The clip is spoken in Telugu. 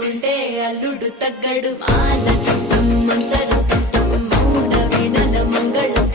అనుకుంటే అల్లుడు తగ్గడు మాల చుట్టం మంతర చుట్టం మౌన వీణల మంగళం